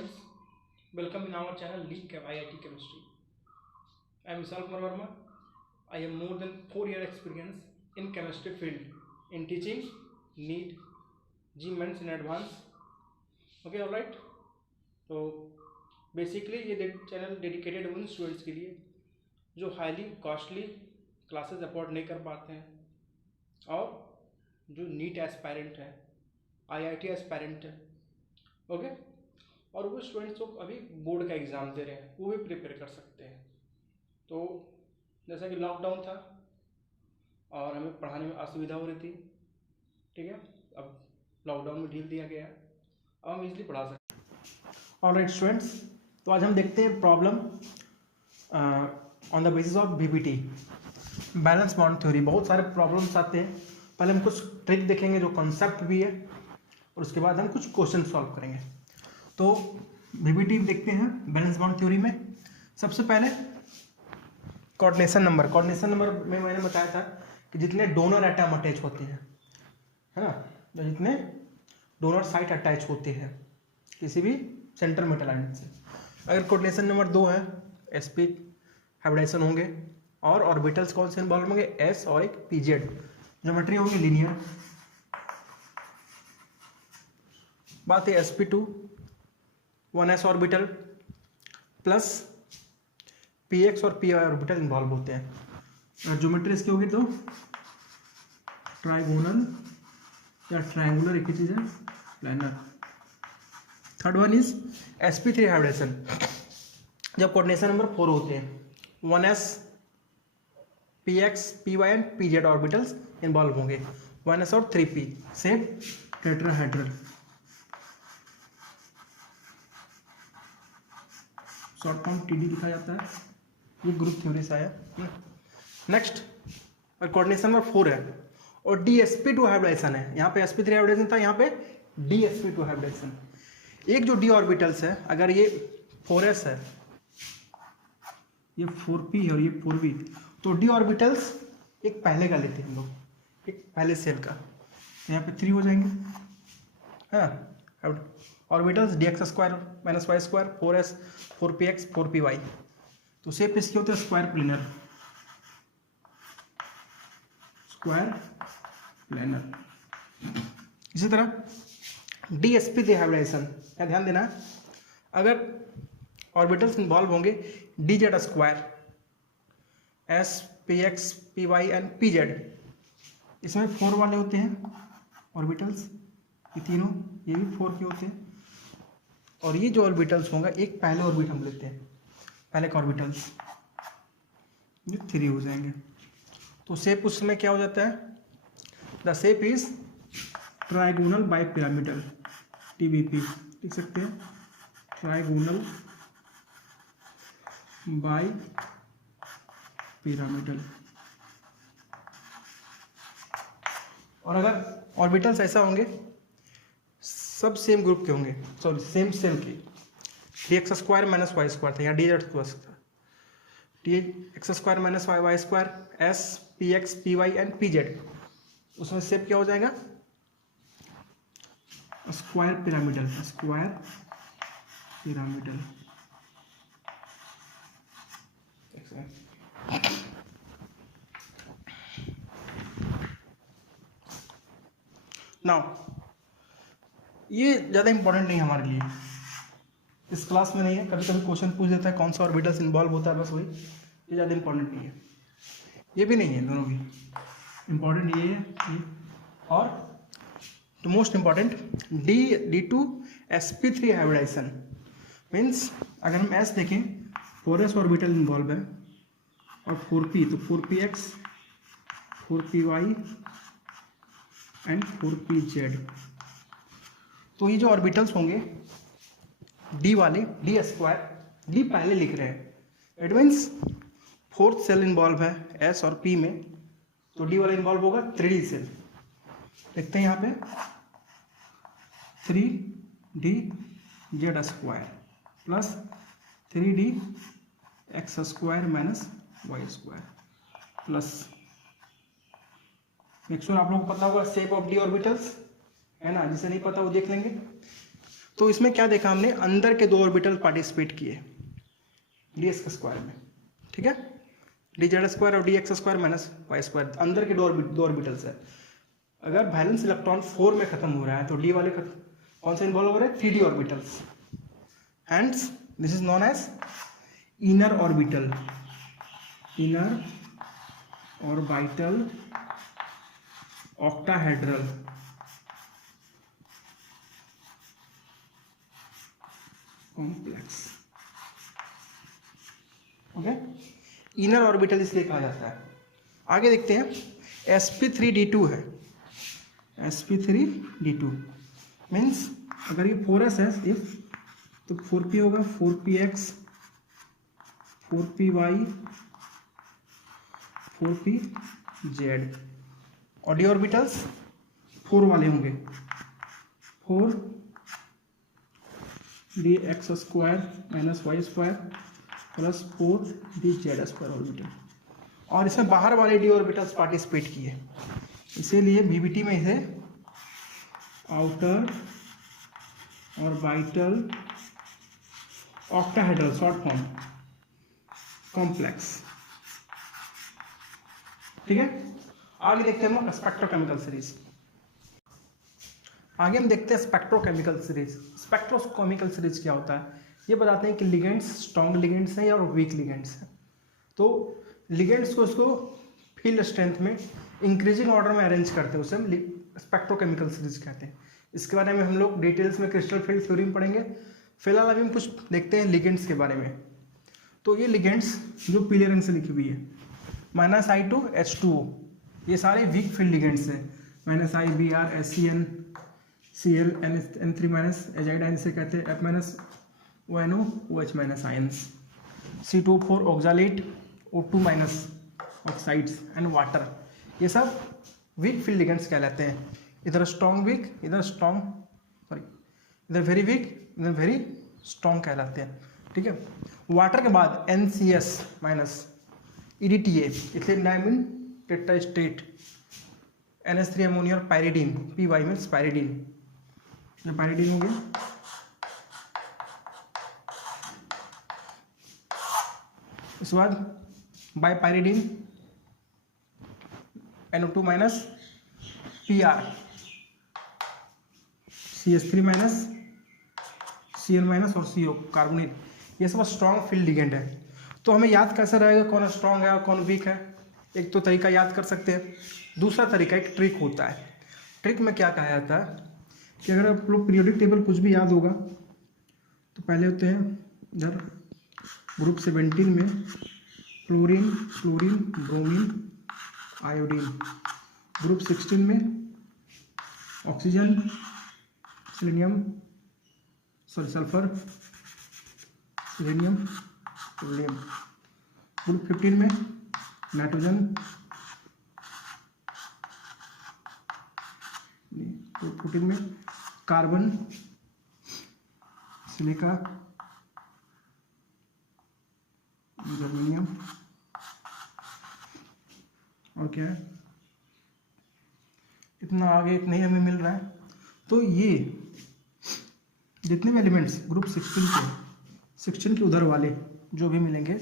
students, welcome in our channel LeapCap IIT Chemistry. I am Vishal Kumar Verma. I have more than 4 year experience in chemistry field in teaching NEET, GMATs in advance. Okay, all right. तो basically ये channel dedicated उन students के लिए जो highly costly classes afford नहीं कर पाते हैं और जो नीट एस्पायरेंट है, आईआईटी एस्पायरेंट है, ओके, और वो स्टूडेंट्स जो अभी बोर्ड का एग्ज़ाम दे रहे हैं वो भी प्रिपेयर कर सकते हैं। तो जैसा कि लॉकडाउन था और हमें पढ़ाने में असुविधा हो रही थी, ठीक है, अब लॉकडाउन में ढील दिया गया है, अब हम इजीली पढ़ा सकते हैं। ऑलराइट स्टूडेंट्स, तो आज हम देखते हैं problem on the basis of BBT, valence bond theory. बहुत सारे प्रॉब्लम्स आते हैं, पहले हम कुछ ट्रिक देखेंगे जो कॉन्सेप्ट भी है और उसके बाद हम कुछ क्वेश्चन सॉल्व करेंगे। तो बीबीटी देखते हैं बैलेंस बॉन्ड थ्योरी में। सबसे पहले कोऑर्डिनेशन नंबर में मैंने बताया था कि जितने डोनर एटम अटैच होते हैं, है ना, जितने डोनर साइट अटैच होते हैं किसी भी सेंटर मेटल आयन से, अगर कोऑर्डिनेशन नंबर 2 है sp हाइब्रिडाइजेशन होंगे और ऑर्बिटल्स कौन से इन्वॉल्व होंगे, s और एक pz, ज्योमेट्री होगी लीनियर। बात है sp2 1s orbital plus px और py ऑर्बिटल इन्वॉल्व होते हैं, और ज्योमेट्री इसकी होगी तो ट्राइगोनल या ट्रायंगुलर एक ही चीज़ है, planar. Third one is sp3 hybridisation, जब कोऑर्डिनेशन नंबर 4 होते हैं 1s px py and pz orbitals involve होंगे, 1s और 3p से टेट्राहेड्रल, शॉर्ट फॉर्म टीडी लिखा जाता है, ये ग्रुप थ्योरी से आया। नेक्स्ट कोऑर्डिनेशन नंबर 4 है और dsp2 हाइब्रिडेशन है, यहाँ पे sp3 हाइब्रिडेशन था, यहाँ पे dsp2 हाइब्रिडेशन। एक जो डी ऑर्बिटल्स है, अगर ये 4s है, ये 4p है और ये 4p, तो डी ऑर्बिटल्स एक पहले का लेते हैं हम लोग, एक पहले सेल का, तो यहाँ पे 3 हो जाएंगे, हाँ। Orbitals dx square minus y square, 4s 4px 4py, तो शेप इसके होते हैं स्क्वायर प्लेनर, स्क्वायर प्लेनर। इसी तरह dsp3 हाइब्रिडेशन का ध्यान देना, अगर ऑर्बिटल्स इन्वॉल्व होंगे dz square s px py and pz, इसमें 4 वाले होते हैं ऑर्बिटल्स, ये तीनों, ये भी 4 के होते हैं, और ये जो ऑर्बिटल्स होंगे एक पहले ऑर्बिट हम लेते हैं, पहले का ऑर्बिटल्स ये 3 हो जाएंगे, तो शेप उसमें क्या हो जाता है, the shape is trigonal bi pyramidal, TBP लिख सकते हैं, ट्राइगोनल बाई पिरामिडल। और अगर ऑर्बिटल्स ऐसा होंगे, सब सेम ग्रुप के होंगे, सॉरी सेम सेल के, dx square minus y square था, यहाँ dz स्क्वायर था, dx square minus y square, s px py and pz, उसमें शेप क्या हो जाएगा, square pyramidal, square pyramidal. Now ये ज़्यादा इंपॉर्टेंट नहीं हमारे लिए, इस क्लास में नहीं है, कभी कभी क्वेश्चन पूछ देता है कौन सा ऑर्बिटल्स इन्वॉल्व होता है, बस वही, ये ज़्यादा इंपॉर्टेंट नहीं है, ये भी नहीं है, दोनों भी इंपॉर्टेंट ये है, ये और तो most important d2 sp3 hybridisation means, अगर हम s देखें 4s ऑर्बिटल इन्वॉल्व है और 4p, तो 4px 4py एंड 4pz, तो ये जो ऑर्बिटल्स होंगे d वाले, d स्क्वायर, d पहले लिख रहे हैं, it means 4th shell involve है s और p में, तो d वाला इन्वॉल्व होगा 3d सेल, देखते हैं यहाँ पे 3d z square plus 3d x square minus y square plus, make sure आप लोगों को पता होगा शेप ऑफ डी ऑर्बिटल्स, है ना, जिसे नहीं पता वो देख लेंगे। तो इसमें क्या देखा हमने, अंदर के 2 ऑर्बिटल पार्टिसिपेट किए ds के स्क्वायर में, ठीक है, dz स्क्वायर और dx square minus y square, अंदर के 2 ऑर्बिटल्स है। अगर वैलेंस इलेक्ट्रॉन 4 में खत्म हो रहा है तो डी वाले कौन से इन्वॉल्व हो रहे हैं, 3d orbitals, hence this is known as inner orbital, inner orbital octahedral, complex, okay, inner orbital इसलिए कहा जाता है। आगे देखते हैं, sp3d2 है, sp3d2 मीन्स अगर ये 4s है इफ, तो 4p होगा, 4px 4py 4pz, और डी ऑर्बिटल्स 4 वाले होंगे, 4dx square minus y square plus 4dz square orbital, और इसमें बाहर वाले डी ऑर्बिटल्स पार्टिसिपेट किए, इसीलिए बीबीटी में इसे outer orbital octahedral short form complex, ठीक है। आगे देखते हैं हम स्पेक्ट्रोकेमिकल सीरीज। आगे हम देखते हैं स्पेक्ट्रोकेमिकल सीरीज। स्पेक्ट्रोकेमिकल सीरीज क्या होता है, ये बताते हैं कि लिगेंड्स स्ट्रॉन्ग लिगेंड्स हैं और वीक लिगेंड्स हैं। तो लिगेंड्स को उसको फील्ड स्ट्रेंथ में इंक्रीजिंग ऑर्डर में अरेंज करते हैं, उसे हम स्पेक्ट्रोकेमिकल सीरीज कहते हैं। इसके बारे में हम लोग डिटेल्स में क्रिस्टल फील्ड थ्योरी में पढ़ेंगे। फिलहाल अभी हम कुछ देखते हैं लिगेंड्स के बारे में। तो ये लिगेंड्स जो पीले रंग से लिखी हुई है, -I2H2O, ये सारे वीक फील्ड लिगेंड्स हैं। -IBr SCN Cl N3 minus azide ion से कहते हैं, F minus ONO OH minus ions, C2O4 oxalate O2 minus oxides and water, ये सब वीक फील्ड लिगेंड्स कहलाते हैं। इधर स्ट्रॉन्ग वीक, इधर स्ट्रॉन्ग सॉरी इधर वेरी वीक, इधर वेरी स्ट्रॉन्ग कहलाते हैं, ठीक है। वाटर के बाद NCS minus EDTA, ethylene diamine tetraacetate, NH3 ammonia और पायरिडीन, PY मीन्स पायरिडीन, ये पायरिडीन हो गया। उसके बाद बाईपायरिडीन NO2 minus PR, CH3 minus Cl minus और CO कार्बोनेट, ये सब स्ट्रॉन्ग फील्ड लिगेंड है। तो हमें याद कैसे रहेगा कौन स्ट्रॉन्ग है और कौन वीक है? एक तो तरीका याद कर सकते हैं, दूसरा तरीका एक ट्रिक होता है। ट्रिक में क्या कहा जाता है कि अगर आप लोग पीरियोडिक टेबल कुछ भी याद होगा तो पहले होते हैं इधर ग्रुप 17 में chlorine, fluorine, bromine, iodine, group 16 में oxygen, selenium sulphur, selenium, potassium, group 15 में नाइट्रोजन, ग्रुप 14 में कार्बन, सिलिका, जर्मेनियम, और क्या है, इतना आगे इतना ही हमें मिल रहा है। तो ये जितने भी एलिमेंट्स ग्रुप 16 के उधर वाले जो भी मिलेंगे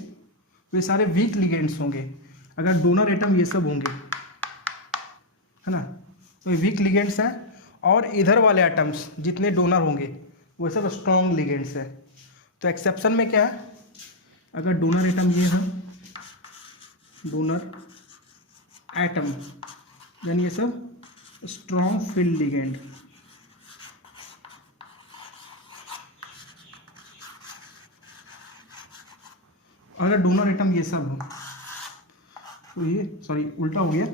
वे सारे वीक लिगेंड्स होंगे। अगर डोनर एटम ये सब होंगे, है ना, तो ये वीक लिगेंड्स हैं, और इधर वाले एटम्स जितने डोनर होंगे वो सब स्ट्रॉन्ग लिगेंड्स हैं। तो एक्सेप्शन में क्या है, अगर डोनर एटम ये है, डोनर एटम यानी ये सब स्ट्रॉन्ग फील्ड लिगेंड, अगर डोनर एटम ये सब हो तो ये सॉरी उल्टा हो गया,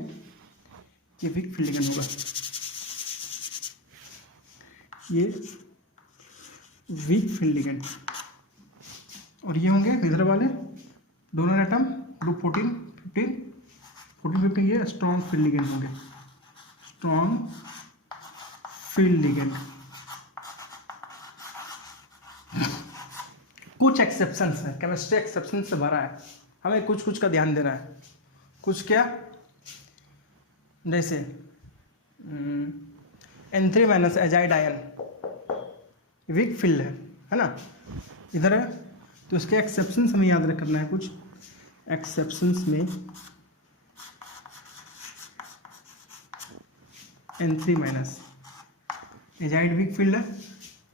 ये वीक फील्ड लिगेंड होगा, ये वीक फील्ड लिगेंड, और ये होंगे इधर वाले डोनर एटम ग्रुप 14, 15 ये स्ट्रॉन्ग फील्ड लिगेंड होंगे, स्ट्रॉन्ग फील्ड लिगेंड। कुछ एक्सेप्शंस हैं, केमिस्ट्री एक्सेप्शन से भरा है, हमें कुछ कुछ का ध्यान देना है। कुछ क्या, जैसे N3 minus azide ion weak field है ना, इधर है। तो इसके एक्सेप्शंस हमें याद रखना है कुछ। एक्सेप्शंस में N3 minus azide weak field है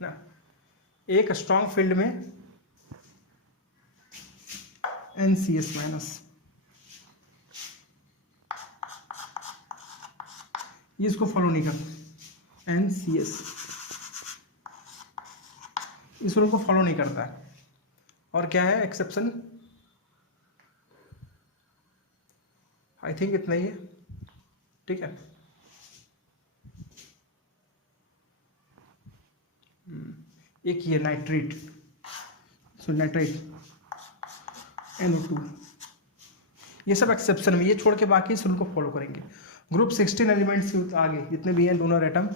ना। एक स्ट्रॉन्ग फील्ड में NCS माइनस, ये इसको फॉलो नहीं करता। NCS इस रूल को फॉलो नहीं करता है। और क्या है एक्सेप्शन, आई थिंक इतना ही है, ठीक है। एक ये नाइट्रेट, सो नाइट्रेट NO2, ये सब एक्सेप्शन में, ये छोड़ के बाकी इस रूल को फॉलो करेंगे। ग्रुप 16 एलिमेंट्स के आगे जितने भी हैं डोनर एटम,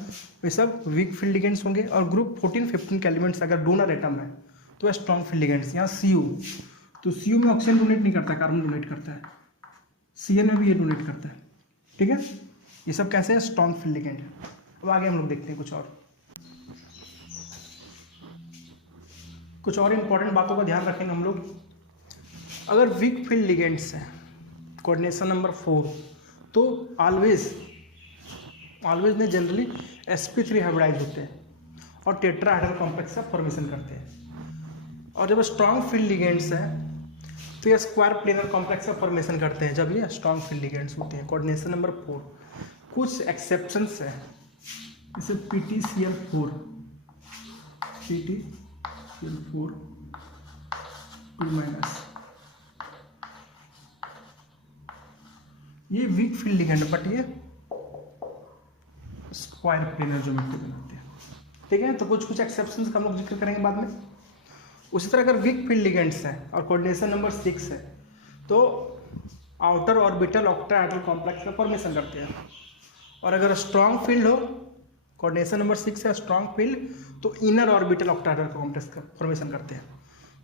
वे सब वीक फील्ड लिगेंड्स होंगे। और ग्रुप 14-15 के एलिमेंट्स अगर डोनर एटम है तो स्ट्रॉन्ग फील्ड लिगेंड्स। यहाँ Cu, तो Cu में ऑक्सीजन डोनेट नहीं करता, कार्बन डोनेट करता है। Cn में भी ये डोनेट करता है, ठीक है। ये सब कैसे है, स्ट्रॉन्ग फील्ड लिगेंड। अब आगे हम लोग देखते हैं कुछ और इंपॉर्टेंट बातों का ध्यान रखेंगे हम लोग। अगर वीक फील्ड लिगेंड्स है, कोऑर्डिनेशन नंबर 4, तो ऑलवेज में जनरली sp3 हाइब्रिडाइज होते हैं और टेट्राहेड्रल कॉम्प्लेक्स का फॉर्मेशन करते हैं। और जब स्ट्रॉन्ग फील्ड लिगेंड्स है तो ये स्क्वायर प्लेनर कॉम्प्लेक्स का फॉर्मेशन करते हैं जब ये स्ट्रॉन्ग फील्ड लिगेंड्स होते हैं। कोऑर्डिनेशन नंबर 4, कुछ एक्सेप्शंस है, जैसे PtCl4 2-, ये वीक फील्ड लिगेंड है, बट ये स्क्वायर प्लेनर ज्योमेट्री बनाते हैं, ठीक है। तो कुछ एक्सेप्शंस का हम लोग जिक्र करेंगे बाद में। उसी तरह अगर वीक फील्ड लिगेंड्स हैं और कोऑर्डिनेशन नंबर 6 है तो आउटर ऑर्बिटल ऑक्टाहेड्रल कॉम्प्लेक्स का फॉर्मेशन करते हैं। और अगर स्ट्रॉन्ग फील्ड हो, कोऑर्डिनेशन नंबर 6 है स्ट्रॉन्ग फील्ड, तो इनर ऑर्बिटल ऑक्टाहेड्रल कॉम्प्लेक्स का फॉर्मेशन करते हैं।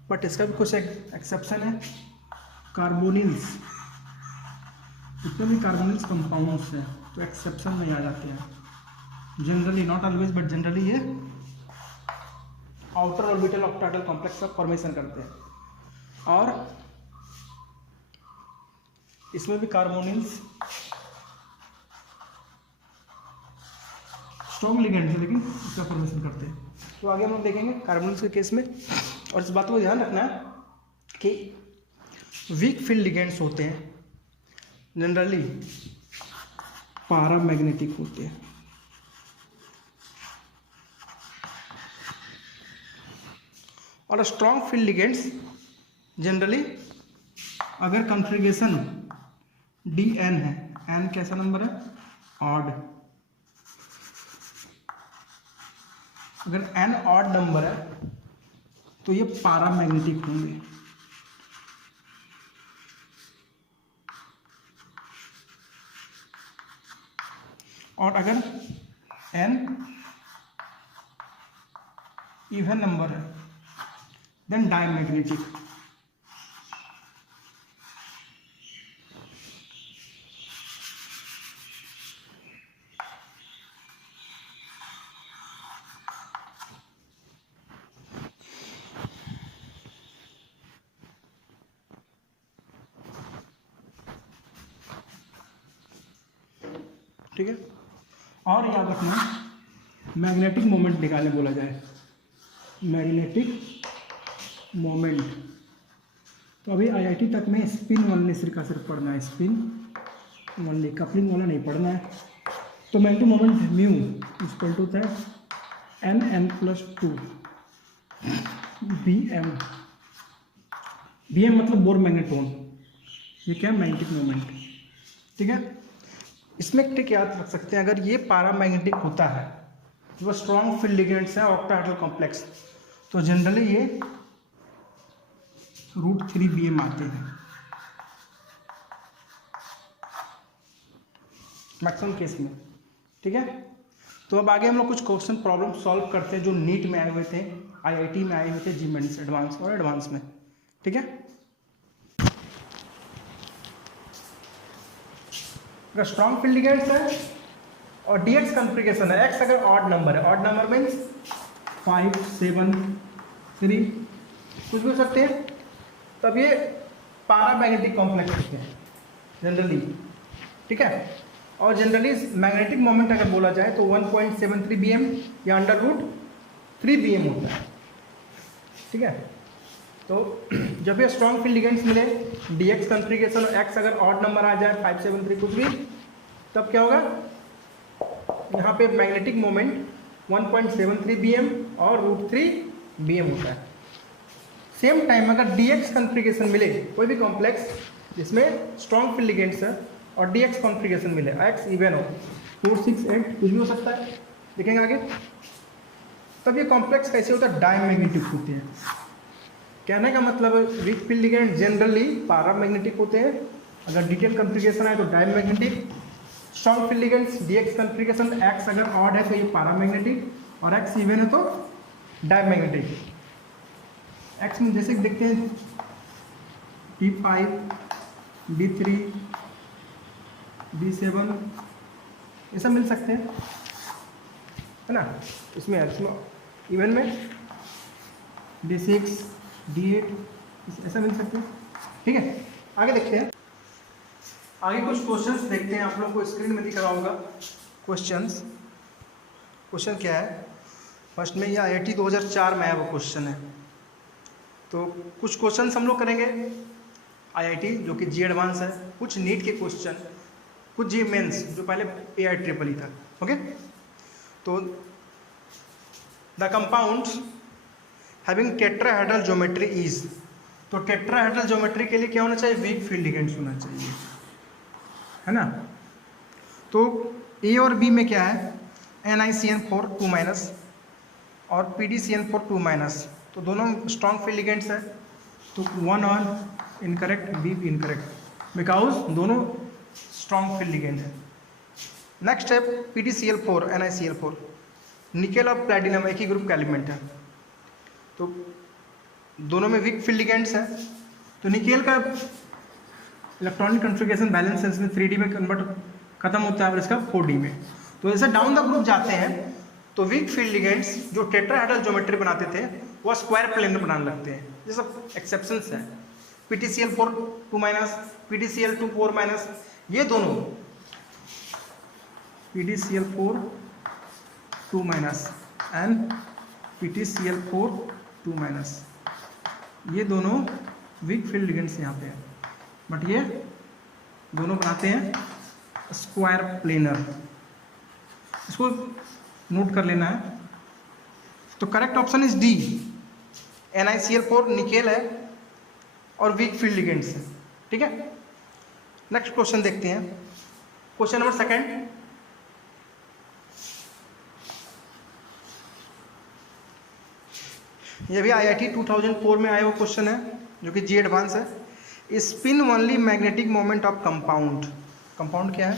बट इसका भी कुछ एक्सेप्शन है। कार्बोनिल्स, जितने भी कार्बोनिल्स कंपाउंड्स हैं तो एक्सेप्शन में आ जाते हैं generally, not always but generally ये आउटर ऑर्बिटल ऑक्टाहेड्रल कॉम्प्लेक्स का फॉर्मेशन करते हैं। और इसमें भी कार्बोनिल्स स्ट्रॉन्ग लिगेंड है लेकिन इसका फॉर्मेशन करते हैं। तो आगे हम लोग देखेंगे कार्बोनिल्स के केस में। और इस बात को ध्यान रखना है कि वीक फील्ड लिगेंड्स होते हैं जनरली पैरामैग्नेटिक होते हैं, और स्ट्रॉन्ग फील्ड लिगेंड्स जनरली अगर कॉन्फ़िगरेशन Dn है, n कैसा नंबर है, ऑड, अगर n ऑड नंबर है तो ये पैरामैग्नेटिक होंगे। और अगर n इवन नंबर है देन डायमैग्नेटिक। ठीक है। और याद रखना मैग्नेटिक मोमेंट निकालने बोला जाए, मैग्नेटिक मोमेंट। तो अभी आईआईटी तक में स्पिन ओनली सिर्फ पढ़ना है, स्पिन ओनली, कपलिंग वाला नहीं पढ़ना है। तो magnetic moment mu equal to था N+2 Bm। Bm मतलब बोर मैग्नेटोन, ये क्या मैग्नेटिक मोमेंट, ठीक है। इसमें एक ट्रिक याद रख सकते हैं, अगर ये पैरामैग्नेटिक होता है जो स्ट्रॉन्ग फील्ड लिगेंड्स हैं ऑक्टाहेड्रल कॉम्प्लेक्स, तो जनरली ये √3 Bm आते हैं मैक्सिमम केस में, ठीक है। तो अब आगे हम लोग कुछ क्वेश्चन प्रॉब्लम सॉल्व करते हैं जो नीट में आए हुए थे, आईआईटी में आए हुए थे, GMENS एडवांस और एडवांस में, ठीक है। अगर स्ट्रॉन्ग फील्ड लिगेंड्स है और DX कॉन्फ़िगरेशन है, X अगर ऑड नंबर है, ऑड नंबर मीन्स 5 7 3 कुछ भी हो सकते हैं। तब ये पैरामैग्नेटिक कॉम्प्लेक्स होते हैं जनरली, ठीक है। और जनरली मैग्नेटिक मोमेंट अगर बोला जाए तो 1.73 bm या √3 bm होता है, ठीक है। तो जब ये स्ट्रॉन्ग फील्ड लिगेंड्स मिले, dx कॉन्फ़िगरेशन और x अगर ऑड नंबर आ जाए 5 7 3 कुछ भी, तब क्या होगा, यहाँ पे मैग्नेटिक मोमेंट 1.73 bm और √3 bm होता है। सेम टाइम अगर dx कॉन्फ़िगरेशन मिले, कोई भी कॉम्प्लेक्स जिसमें स्ट्रॉन्ग फील्ड लिगेंड्स है और dx कॉन्फ़िगरेशन मिले, x इवन हो 4 6 8 कुछ भी हो सकता है, देखेंगे आगे। तब ये कॉम्प्लेक्स कैसे होता है, डायमैग्नेटिक होते हैं। कहने का मतलब weak field ligand generally paramagnetic होते हैं, अगर डिटेल कॉन्फ़िगरेशन है तो diamagnetic. Strong field ligands dx configuration x अगर ऑड है तो ये पैरामैग्नेटिक और x इवन है तो डायमैग्नेटिक। x में जैसे देखते हैं D5 D3 D7 ये सब मिल सकते हैं, है ना। इसमें इवन में D6 D8 ऐसा मिल सकते हैं, ठीक है। आगे देखते हैं, आगे कुछ क्वेश्चंस देखते हैं। आप लोग को स्क्रीन में दिख रहा होगा क्वेश्चंस। क्वेश्चन क्या है, फर्स्ट में ये IIT 2004 में है वो क्वेश्चन है। तो कुछ क्वेश्चंस हम लोग करेंगे IIT जो कि जी एडवांस है, कुछ नीट के क्वेश्चन, कुछ जी मेंस जो पहले AIEEE था, ओके। तो the compound having tetrahedral geometry is, तो टेट्राहेड्रल ज्योमेट्री के लिए क्या होना चाहिए, वीक फील्ड लिगेंड्स होना चाहिए, है ना। तो A और B में क्या है, NiCN4 2- और PDCN4 2-, तो दोनों स्ट्रॉन्ग फील्ड लिगेंड्स है। तो 1 और इनकरेक्ट, B भी इनकरेक्ट, बिकॉज दोनों स्ट्रॉन्ग फील्ड लिगेंड है। नेक्स्ट है PDCl4 NiCl4, निकेल और प्लैटिनम एक ही ग्रुप का एलिमेंट है, तो दोनों में वीक फील्ड लिगेंड्स है। तो निकेल का इलेक्ट्रॉनिक कॉन्फ़िगरेशन बैलेंस में 3D में कन्वर्ट खत्म होता है और इसका 4D में। तो जैसे डाउन द ग्रुप जाते हैं तो वीक फील्ड लिगेंड्स जो टेट्राहेड्रल ज्योमेट्री बनाते थे वो स्क्वायर प्लेन बनाने लगते हैं, ये सब एक्सेप्शंस है। PTCl4 2-, PTCl2 4-, ये दोनों PTCl4 2- एंड PTCl4 2-, ये दोनों वीक फील्ड लिगेंड्स यहाँ पे हैं, बट ये दोनों बनाते हैं स्क्वायर प्लेनर। इसको नोट कर लेना है। तो correct option is D, NiCl4 nickel है और वीक फील्ड लिगेंड्स है, ठीक है। नेक्स्ट क्वेश्चन देखते हैं, क्वेश्चन नंबर सेकंड। ये भी IIT 2004 में आया हुआ क्वेश्चन है जो कि जी एडवांस है। Spin only magnetic moment of compound, compound क्या है,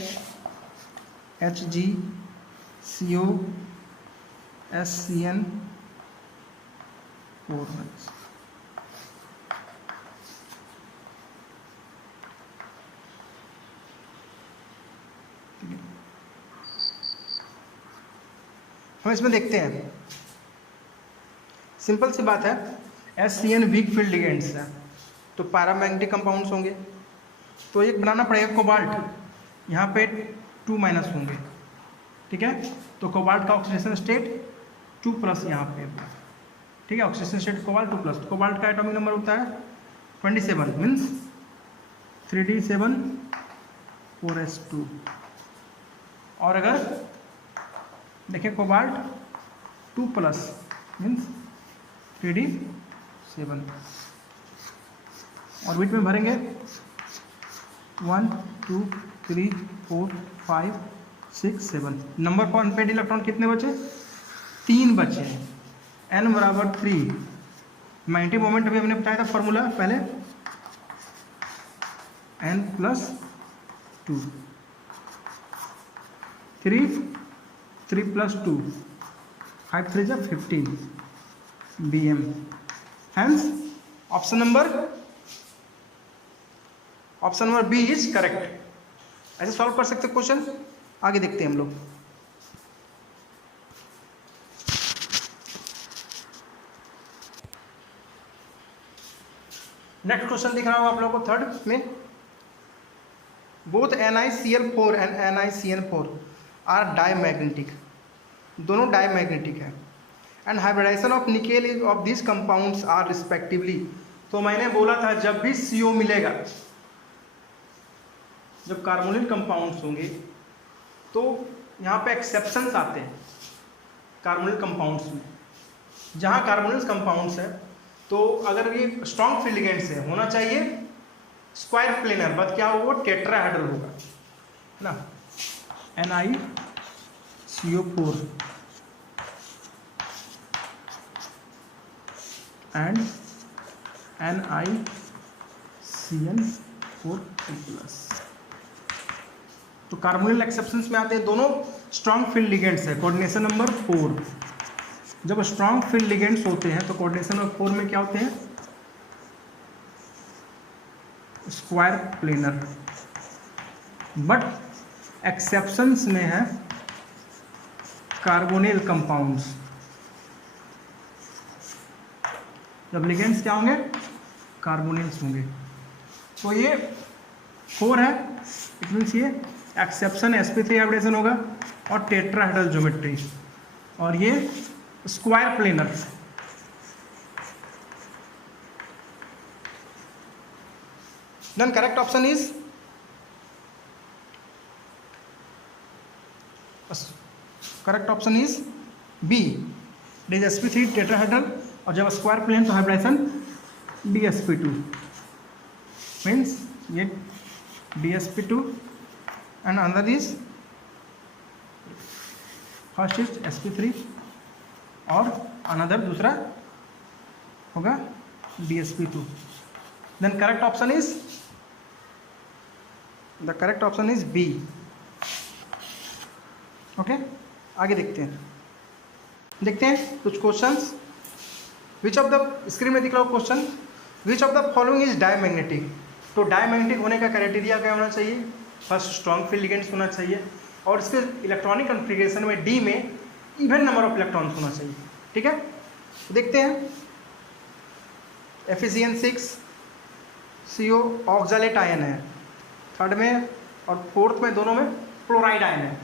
HgCOSCN4। हम इसमें देखते हैं, सिंपल सी बात है, HCN वीक फील्ड लिगेंड्स है तो पैरामैग्नेटिक कंपाउंड्स होंगे। तो एक बनाना पड़ेगा कोबाल्ट, यहाँ पे 2- होंगे, ठीक है। तो कोबाल्ट का ऑक्सीडेशन स्टेट 2+ यहाँ पे, ठीक है। ऑक्सीडेशन स्टेट कोबाल्ट 2+, तो कोबाल्ट का एटॉमिक नंबर होता है 27, मीन्स 3d7 4s2। और अगर देखें कोबाल्ट 2+ मीन्स 3d7, और बीच में भरेंगे 1 2 3 4 5 6 7। नंबर फॉर अनपेड इलेक्ट्रॉन कितने बचे, 3 बचे हैं। n बराबर 3, मैग्नेटिक मोमेंट अभी हमने बताया था फॉर्मूला पहले, n+2, 3 + 2 5 3 जा 15 bm। Hence option number B is correct. ऐसे सॉल्व कर सकते क्वेश्चन। आगे देखते हैं हम लोग। नेक्स्ट क्वेश्चन दिख रहा होगा आप लोगों को थर्ड में, both NiCl4 and NiCN4 are diamagnetic, दोनों डाईमैग्नेटिक है, and hybridisation of nickel is of this compounds are respectively. तो मैंने बोला था जब भी CO मिलेगा, जब कार्बोनिल कंपाउंड्स होंगे तो यहाँ पे एक्सेप्शंस आते हैं कार्बोनिल कंपाउंड्स में। जहाँ कार्बोनिल कंपाउंड्स है तो अगर ये स्ट्रॉन्ग फील्ड लिगेंड्स है होना चाहिए स्क्वायर प्लेनर, बट क्या होगा टेट्राहेड्रल होगा, है ना। NiCO4 and NiCN4 plus. तो कार्बोनिल एक्सेप्शंस में आते हैं दोनों स्ट्रॉन्ग फील्ड लिगेंड्स है। कोऑर्डिनेशन नंबर 4, जब स्ट्रॉन्ग फील्ड लिगेंड्स होते हैं तो कोऑर्डिनेशन नंबर 4 में क्या होते हैं, स्क्वायर प्लेनर, बट एक्सेप्शंस में है कार्बोनिल कंपाउंड्स। जब लिगेंड्स क्या होंगे, कार्बोनिल्स होंगे। तो ये 4 है, इट मीन्स ये एक्सेप्शन sp3 हाइब्रिडेशन होगा और टेट्राहेड्रल ज्योमेट्री, और ये square planar. Then correct option is B, it is sp3 tetrahedral, और जब स्क्वायर प्लेन तो हाइब्रिडेशन dsp2, मीन्स ये dsp2 and another is first is sp3 और अनदर दूसरा होगा dsp2। Then correct option is B. Okay, आगे देखते हैं कुछ questions. Which of the, screen में दिख रहा हो question, which of the following is diamagnetic. तो डाईमैग्नेटिक होने का क्राइटेरिया क्या होना चाहिए, फर्स्ट स्ट्रॉन्ग फील्ड लिगेंड्स होना चाहिए, और इसके इलेक्ट्रॉनिक कॉन्फ़िगरेशन में डी में इवन नंबर ऑफ इलेक्ट्रॉन्स होना चाहिए। ठीक है, तो देखते हैं। Fe6 CO ऑक्सालेट आयन है, थर्ड में और फोर्थ में दोनों में फ्लोराइड आयन है।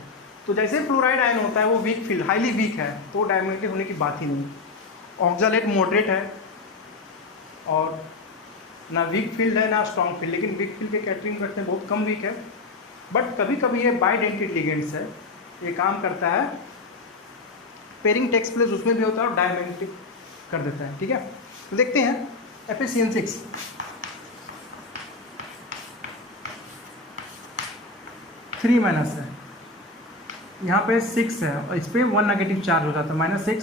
तो जैसे फ्लोराइड आयन होता है वो वीक फील्ड, हाईली वीक है, तो डाईमैग्नेटिक होने की बात ही नहीं। ऑक्सालेट मॉडरेट है और ना वीक फील्ड है ना स्ट्रॉन्ग फील्ड, लेकिन वीक फील्ड के कैटरिंग करते हैं, बहुत कम वीक है, बट कभी कभी ये बाइडेंटेड लिगेंड्स है, ये काम करता है, पेयरिंग टेक्स प्लेस उसमें भी होता है और डाईमैग्नेटिक कर देता है। ठीक है, तो देखते हैं FeCN6 3 माइनस है, यहाँ पे 6 है और इस पर 1 नेगेटिव चार्ज हो जाता है, -6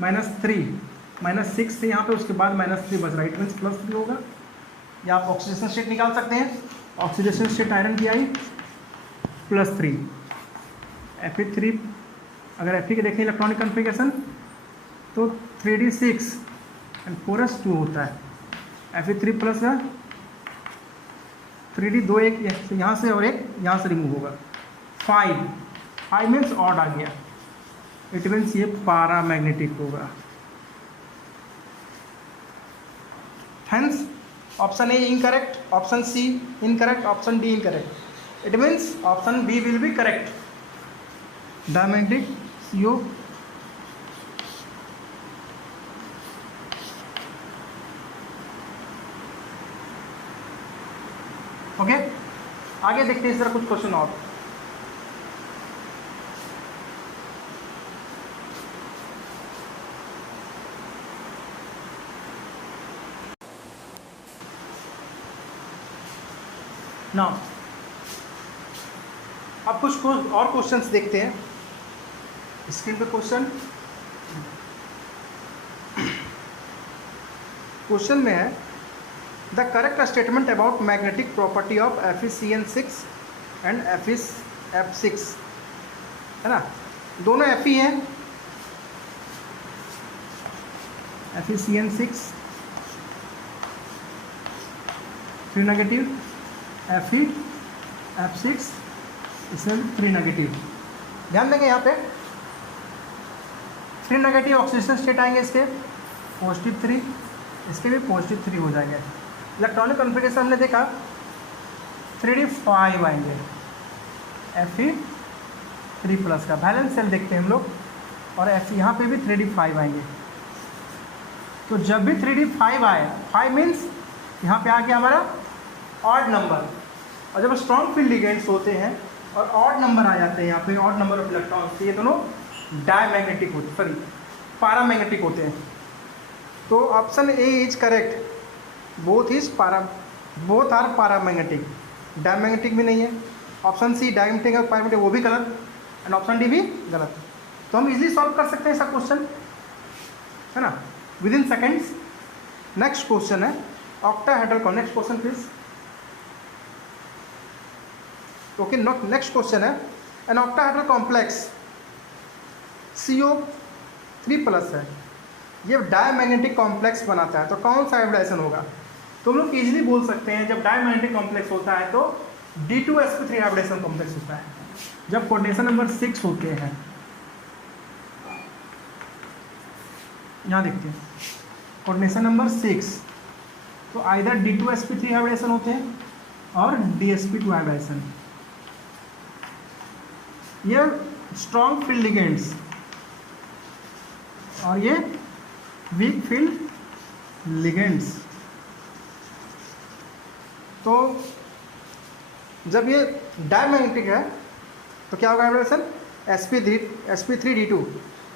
-3 -6 से यहाँ पे उसके बाद -3 बच रहा है, इट मीन्स +3 होगा। या आप ऑक्सीडेशन स्टेट निकाल सकते हैं, ऑक्सीडेशन स्टेट आयरन की आई +3, Fe3 अगर Fe के देखें इलेक्ट्रॉनिक कॉन्फ़िगरेशन तो 3d6 एंड 4s2 होता है, Fe3 प्लस है 3d 2 एक यहाँ से और एक यहाँ से रिमूव होगा, 5 मीन्स ऑड आ गया, इट मीन्स ये पैरामैग्नेटिक होगा। Hence option A incorrect, option C incorrect, option D incorrect, it means option B will be correct, diamagnetic CO। Okay, आगे देखते हैं इस तरह कुछ क्वेश्चन और। ना अब कुछ और क्वेश्चंस देखते हैं, स्क्रीन पे क्वेश्चन में है the correct statement about magnetic property of FeCN6 and F6, है ना, दोनों Fe हैं, FeCN6 3 नेगेटिव, F6 इसमें 3 नेगेटिव। ध्यान देंगे यहाँ पे 3 नेगेटिव ऑक्सीडेशन स्टेट आएंगे, इसके +3, इसके भी +3 हो जाएंगे, इलेक्ट्रॉनिक कॉन्फ़िगरेशन हमने देखा 3d5 आएंगे, Fe3+ का बैलेंस सेल देखते हैं हम लोग, और ऐसे यहाँ पे भी 3d5 आएंगे। तो जब भी 3d5 आए, 5 मीन्स यहाँ पे आ गया हमारा ऑड नंबर, और जब स्ट्रॉन्ग फील्ड लिगेंड्स होते हैं और ऑड नंबर आ जाते हैं यहाँ पे, ऑड नंबर ऑफ इलेक्ट्रॉन्स, ये दोनों डायमैग्नेटिक होते, सॉरी पैरामैग्नेटिक होते हैं। तो option A is correct, both are paramagnetic, diamagnetic भी नहीं है। ऑप्शन सी डायमैग्नेटिक और पैरामैग्नेटिक वो भी गलत, एंड ऑप्शन डी भी गलत। तो हम इजीली सॉल्व कर सकते हैं ऐसा क्वेश्चन, है ना, within seconds. Next question है octahedral complex. Next question please. Okay, next question है एन ऑक्टाहेड्रल कॉम्प्लेक्स CO3+ है, ये डायमैग्नेटिक कॉम्प्लेक्स बनाता है, तो कौन सा हाइब्रिडाइजेशन होगा? तो हम लोग इजीली बोल सकते हैं जब डायमैग्नेटिक कॉम्प्लेक्स होता है तो D2sp3 हाइब्रिडाइजेशन कॉम्प्लेक्स होता है। जब कोऑर्डिनेशन नंबर 6 होते हैं, यहाँ देखते हैं कोऑर्डिनेशन नंबर 6, तो आइदर D2sp3 हाइब्रिडाइजेशन होते हैं और DsP2 हाइब्रिडाइजेशन। ये स्ट्रॉन्ग फील्ड लिगेंड्स और ये वीक फील्ड लिगेंड्स। तो जब ये डायमैग्नेटिक है तो क्या होगा hybridisation? sp3d2।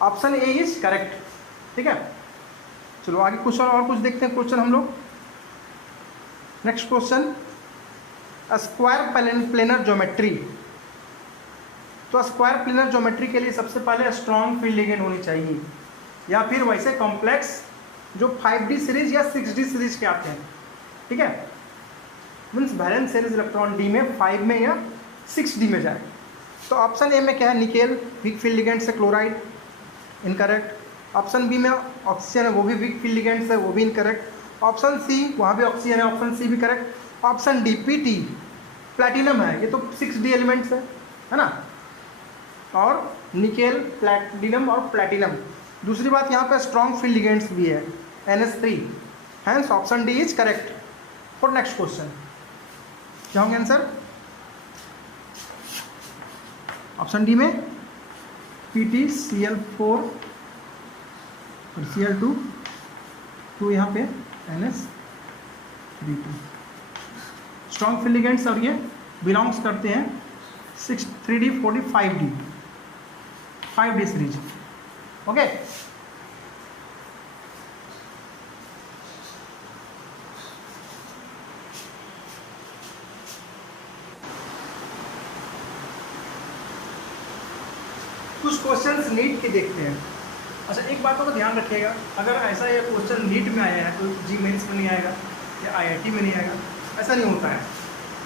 Option A is correct, ठीक है। चलो आगे क्वेश्चन और कुछ देखते हैं क्वेश्चन हम लोग। Next question, square planar geometry. तो स्क्वायर प्लेनर ज्योमेट्री के लिए सबसे पहले स्ट्रॉन्ग फील्ड लिगेंड होनी चाहिए, या फिर वैसे कॉम्प्लेक्स जो 5D सीरीज या 6D सीरीज के आते हैं, ठीक है। Means valence series electron D में 5 में या 6D में जाए। तो ऑप्शन ए में क्या है? निकेल, वीक फील्ड लिगेंड से क्लोराइड, इनकरेक्ट। ऑप्शन बी में ऑक्सीजन है, वो भी वीक फील्ड लिगेंड है, वो भी इनकरेक्ट। ऑप्शन सी, वहाँ भी ऑक्सीजन है, ऑप्शन सी भी correct. Option D Pt, platinum है, ये तो 6D एलिमेंट्स है ना, और निकेल, प्लैटिनम और प्लैटिनम। दूसरी बात यहाँ पे स्ट्रॉन्ग फील्ड लिगेंड्स भी है, NH3, hence option D is correct for next question. क्या होंगे आंसर? ऑप्शन डी में PtCl4 और Cl2, तो यहाँ पे NH3। स्ट्रॉन्ग फील्ड लिगेंड्स और ये बिलोंग्स करते हैं 3D 4D 5D series. Okay, कुछ क्वेश्चंस नीट के देखते हैं। अच्छा, एक बातों का ध्यान रखिएगा, अगर ऐसा ये क्वेश्चन नीट में आया है तो जी मेंस में नहीं आएगा या IIT में नहीं आएगा, ऐसा नहीं होता है।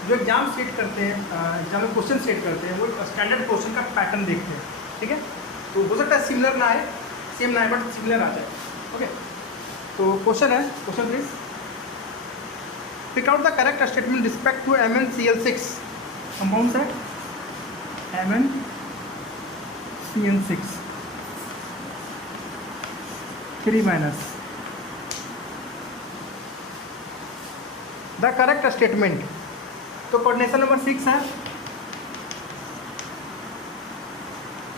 जो एग्जाम सेट करते हैं, एग्जाम में क्वेश्चन सेट करते हैं, वो स्टैंडर्ड क्वेश्चन का पैटर्न देखते हैं, ठीक है। तो हो सकता है सिमिलर ना आए, सेम ना आए, बट सिमिलर आ जाए। ओके, तो क्वेश्चन है, question please, pick out the correct statement respect to MnCl6 compound है, MnCl6 3- द करेक्ट स्टेटमेंट। तो कोऑर्डिनेशन नंबर 6 है,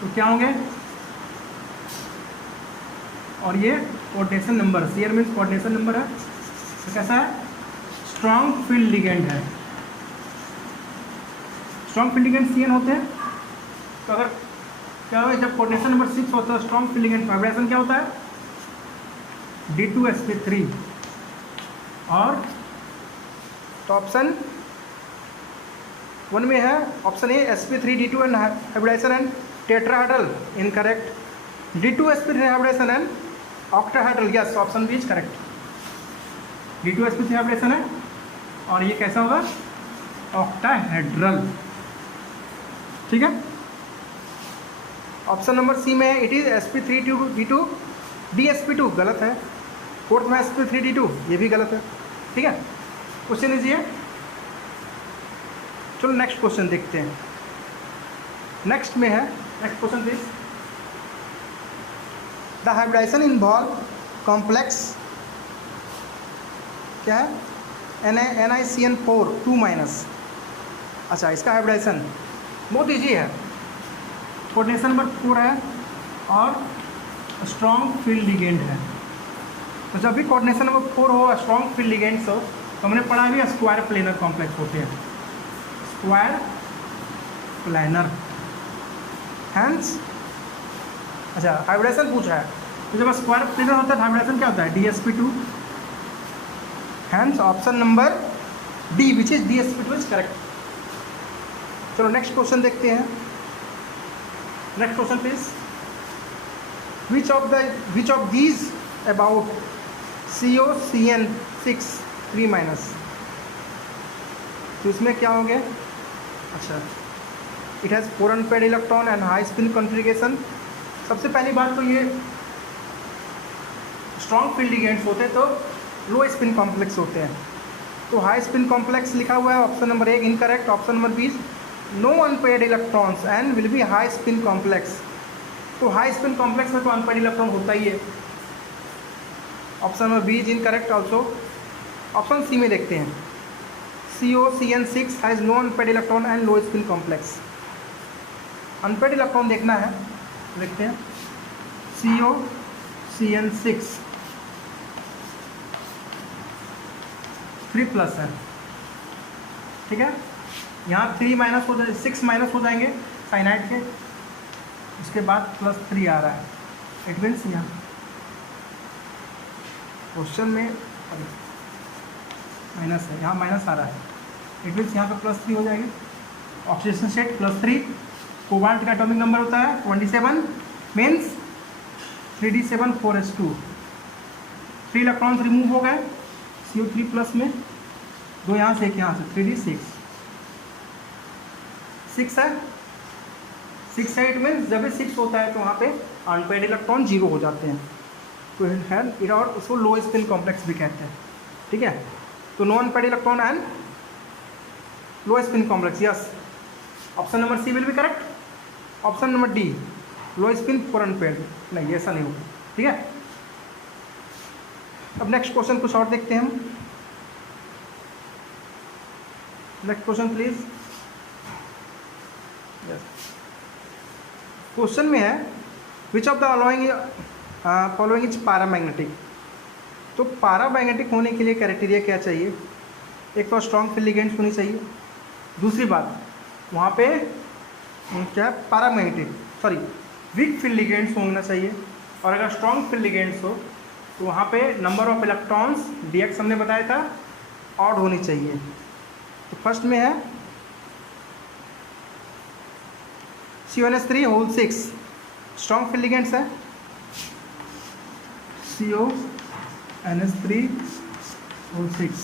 तो क्या होंगे? और ये कोऑर्डिनेशन नंबर, सीयर मीन्स कोऑर्डिनेशन नंबर है, तो कैसा है? स्ट्रॉन्ग फील्ड लिगेंड है। स्ट्रॉन्ग फील्ड लिगेंड CN होते हैं, तो अगर क्या होगा जब कोऑर्डिनेशन नंबर 6 होता है स्ट्रॉन्ग फील्ड लिगेंड, वाइब्रेशन क्या होता है? D2sp3। और तो ऑप्शन 1 में है option A sp3d2 and hybridisation and tetrahedral, incorrect. D2sp3 hybridisation and octahedral, yes, option B is correct. D2sp3 hybridisation है और ये कैसा होगा? ऑक्टाहेड्रल, ठीक है। ऑप्शन नंबर सी में इट इज sp3d2 DsP2, गलत है। फोर्थ में sp3d2, ये भी गलत है, ठीक है। क्वेश्चन इज ये। चलो नेक्स्ट क्वेश्चन देखते हैं। नेक्स्ट में है, next question please. The hybridisation involve complex, क्या है? NiCN4 2 minus. अच्छा, इसका हाइब्रिडाइजेशन बहुत ईजी है, कोऑर्डिनेशन नंबर 4 है और स्ट्रॉन्ग फील्ड लिगेंड है। तो जब भी कोऑर्डिनेशन नंबर 4 हो, स्ट्रॉन्ग फील्ड लिगेंड्स हो, तो हमने पढ़ा भी स्क्वायर प्लेनर कॉम्प्लेक्स होते हैं, स्क्वायर प्लेनर। हैंस अच्छा, हाइब्रिडेशन पूछा है, तो जब स्क्वायर प्लेनर होता है हाइब्रिडेशन क्या होता है? DsP2। Hence option number D which is DsP2 is correct. चलो नेक्स्ट क्वेश्चन देखते हैं। Next question please. Which of these about COCN6 3 minus, तो इसमें क्या हो गया? अच्छा, it has 4 unpaired electron and high spin configuration. सबसे पहली बात तो ये स्ट्रॉन्ग फील्ड लिगेंड्स होते हैं तो लो स्पिन कॉम्प्लेक्स होते हैं। तो हाई स्पिन कॉम्प्लेक्स लिखा हुआ है, option number 1 incorrect. Option number 20 no unpaired electrons and will be high spin complex. तो हाई स्पिन कॉम्प्लेक्स में तो अनपेयर्ड इलेक्ट्रॉन होता ही है। Option number 20 incorrect also. Option C में देखते हैं, COCN6 has no unpaired electron and low spin complex. Unpaired electron देखना है, देखते हैं। COCN6 3 प्लस है, ठीक है। यहाँ 3 माइनस हो जाए, 6 माइनस हो जाएंगे साइनाइड के, उसके बाद +3 आ रहा है। इट मीन्स यहाँ क्वेश्चन में माइनस है, यहाँ माइनस आ रहा है। इट मीन्स यहाँ पे +3 हो जाएंगे। Oxidation state +3। कोबाल्ट का एटॉमिक नंबर होता है 27, means 3d7 4s2। 3 electrons remove हो गए CO3 प्लस में, 2 यहाँ से, एक यहाँ से, 3d6 6 है। 6 है, इट मीन्स जब भी 6 होता है तो वहाँ पे अनपेयर्ड इलेक्ट्रॉन 0 हो जाते हैं। तो है और उसको लो स्पिन कॉम्प्लेक्स भी कहते हैं, ठीक है। तो no unpaired electron and low spin complex, yes. Option number C will be correct. Option number D low spin 4 unpaired, नहीं ऐसा नहीं होगा, ठीक है। अब नेक्स्ट क्वेश्चन कुछ और देखते हैं हम। Next question please. क्वेश्चन में है विच of the following is paramagnetic. तो पैरामैग्नेटिक होने के लिए क्राइटेरिया क्या चाहिए? एक तो स्ट्रॉन्ग फील्ड लिगेंड्स होनी चाहिए, दूसरी बात वहाँ पे क्या पैरामैग्नेटिक वीक फील्ड लिगेंड्स होना चाहिए, और अगर स्ट्रॉन्ग फील्ड लिगेंड्स हो तो वहाँ पे नंबर ऑफ इलेक्ट्रॉन्स DX हमने बताया था ऑड होनी चाहिए। तो फर्स्ट में है CONS3 whole 6 strong field ligands है। CONS3 होल 6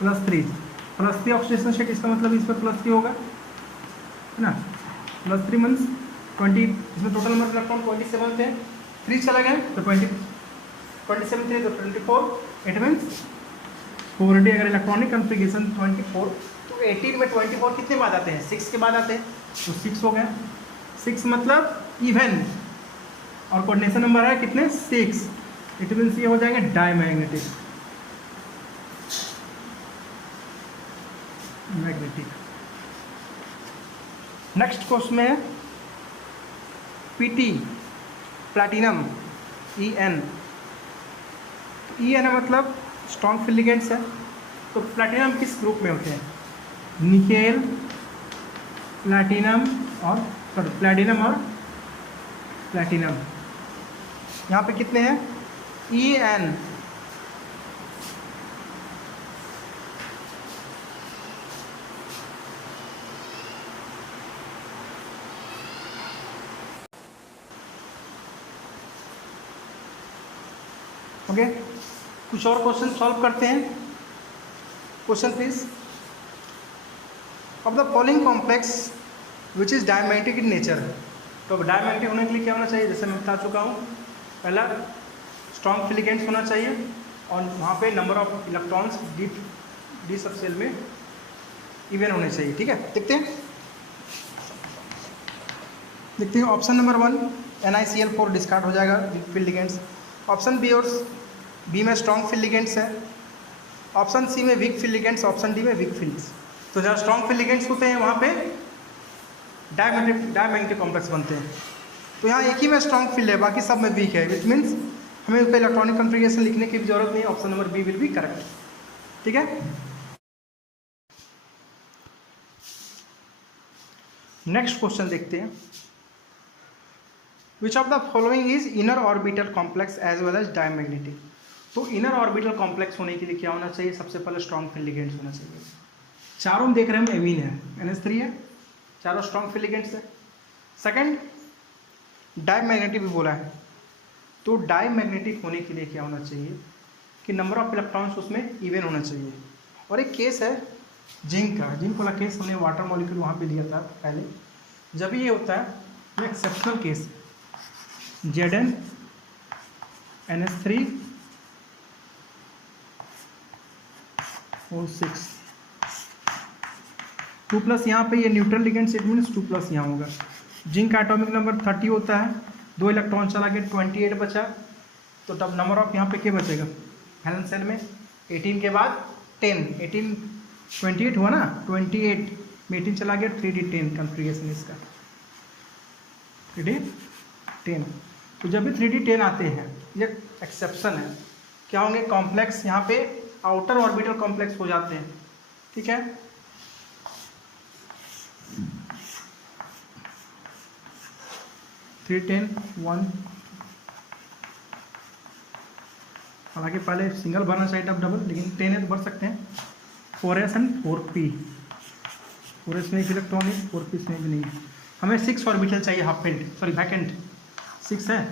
+3 ऑक्सीडेशन स्टेट, इसका मतलब इस पर +3 होगा, है ना। +3 मीन्स 20, इसमें टोटल नंबर इलेक्ट्रॉन 27 थे, 3 चला गया तो 27 थे तो 24। इट मीन्स 4D अगर इलेक्ट्रॉनिक कॉन्फ़िगरेशन 24, तो 18 में 24 कितने बाद आते हैं? 6 के बाद आते हैं, तो 6 हो गया। 6 मतलब इवन, और कोऑर्डिनेशन नंबर है कितने? 6। इट मीन्स ये हो जाएंगे डायमैग्नेटिक, मैग्नेटिक। नेक्स्ट क्वेश्चन में है PT प्लैटिनम EN। EN मतलब स्ट्रॉन्ग फील्ड लिगेंड्स है। तो प्लैटिनम किस ग्रुप में होते हैं? निकेल, प्लैटिनम और प्लैटिनम। यहाँ पे कितने हैं? EN। ओके, कुछ और क्वेश्चन सॉल्व करते हैं। Question please. Of the following complex which is diamagnetic in nature. तो डायमैग्नेटिक होने के लिए क्या होना चाहिए? जैसे मैं बता चुका हूँ, पहला स्ट्रॉन्ग फील्ड लिगेंड्स होना चाहिए, और वहाँ पे number of electrons D subshell में इवन होने चाहिए, ठीक है। देखते हैं ऑप्शन नंबर 1 NiCl4 डिस्कार्ड हो जाएगा फील्ड लिगेंड्स। ऑप्शन बी और बी में स्ट्रॉन्ग फील्ड लिगेंड्स है, ऑप्शन सी में week field ligands, option D में वीक फील्ड्स। तो जहाँ स्ट्रॉन्ग फील्ड लिगेंड्स होते हैं वहाँ पे डायमैग्नेटिक कॉम्प्लेक्स बनते हैं। तो यहाँ एक ही में स्ट्रॉन्ग फील्ड है, बाकी सब में वीक है, विच मीन्स हमें उस पर इलेक्ट्रॉनिक कॉन्फ़िगरेशन लिखने की भी जरूरत नहीं है। Option number B will be correct. ठीक है, नेक्स्ट क्वेश्चन देखते हैं। Which of the following is inner orbital complex as well as diamagnetic. तो इनर ऑर्बिटल कॉम्प्लेक्स होने के लिए क्या होना चाहिए? सबसे पहले स्ट्रॉन्ग फील्ड लिगेंड्स होना चाहिए। चारों हम देख रहे हैं, हम एमीन है, NH3 है, चारों स्ट्रॉन्ग फील्ड लिगेंड्स है। सेकंड, डायमैग्नेटिक भी बोला है, तो डायमैग्नेटिक होने के लिए क्या होना चाहिए कि नंबर ऑफ इलेक्ट्रॉन्स उसमें इवन होना चाहिए। और एक केस है जिंक का, जिंक वाला केस हमने वाटर मॉलिक्यूल वहाँ पे लिया था पहले। जब ये होता है ये exceptional case, Zn NH3 O6 2+ यहाँ पे ये न्यूट्रल लिगेंड सेट मीन्स 2+ यहाँ होगा। जिंक का एटॉमिक नंबर 30 होता है, 2 इलेक्ट्रॉन चला गया, 28 बचा। तो तब नंबर ऑफ यहाँ पे क्या बचेगा वैलेंस शेल में? 18 के बाद 10, 18 28 हुआ ना, 28 में 18 चला गया, 3d10 कॉन्फ़िगरेशन इसका 3d10। तो जब भी 3d10 आते हैं ये एक्सेप्शन है, क्या होंगे? कॉम्प्लेक्स यहाँ पे आउटर ऑर्बिटल कॉम्प्लेक्स हो जाते हैं। ठीक है, थ्री 10 1, हालांकि पहले सिंगल भरना चाहिए अब डबल, लेकिन 10 है तो भर सकते हैं। 4s एंड 4p, 4s में एक इलेक्ट्रॉन है, 4p में भी नहीं है। हमें 6 ऑर्बिटल चाहिए, हाफ फील्ड सॉरी वैकेंट 6 है।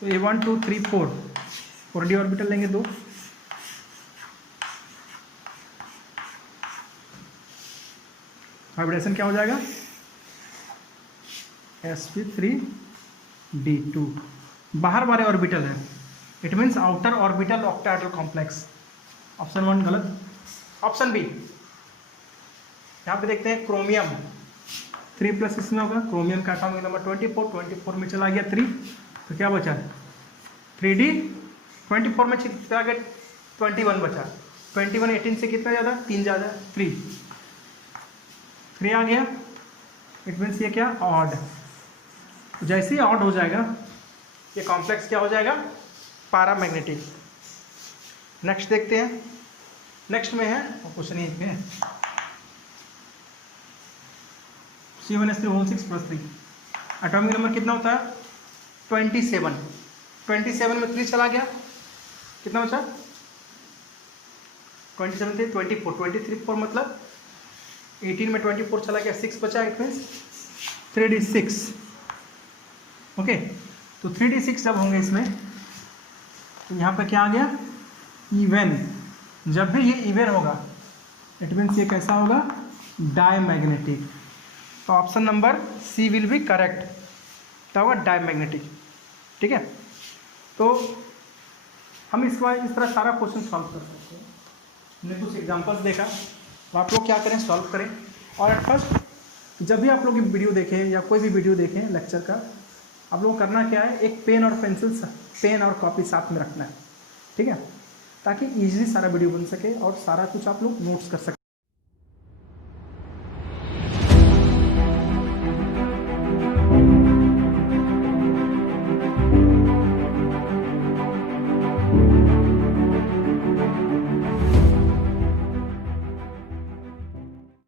तो A1 2 3 4d ऑर्बिटल लेंगे 2। वाइब्रेशन क्या हो जाएगा? sp3d2। बाहर वाले ऑर्बिटल है, it means outer orbital octahedral complex. Option 1 गलत। ऑप्शन बी, यहाँ पे देखते हैं क्रोमियम 3+ इसमें होगा। क्रोमियम का एटॉमिक नंबर 24 में चला गया 3, तो क्या बचा? 3d 24 में चला गया 21 बचा। 21 18 से कितना ज़्यादा? 3 ज़्यादा, 3 आ गया। इट मीन्स ये क्या? ऑड। जैसे ही ऑड हो जाएगा ये कॉम्प्लेक्स क्या हो जाएगा? पैरामैग्नेटिक। नेक्स्ट देखते हैं, नेक्स्ट में है क्वेश्चन इसमें C1H3O6 + 3 एटॉमिक नंबर कितना होता है? 27। 27 में 3 चला गया, कितना बचा? 27 थे 24, 23 4 मतलब 18 में 24 चला गया, 6 बचा। It means 3d6। ओके, तो 3d6 जब होंगे इसमें, तो यहाँ पे क्या आ गया? इवन। जब भी ये इवन होगा इट मीन्स ये कैसा होगा? डायमैग्नेटिक। तो option number C will be correct, क्या होगा? डायमैग्नेटिक। ठीक है, तो हम इस तरह सारा क्वेश्चन सॉल्व कर सकते हैं। हमने कुछ एग्जांपल्स देखा, तो आप लोग क्या करें? सॉल्व करें। और एट फर्स्ट जब भी आप लोग वीडियो देखें या कोई भी वीडियो देखें लेक्चर का, आप लोग करना क्या है? एक पेन और पेंसिल, पेन और कॉपी साथ में रखना है। ठीक है, ताकि ईजिली सारा वीडियो बन सके और सारा कुछ आप लोग नोट्स कर सकें।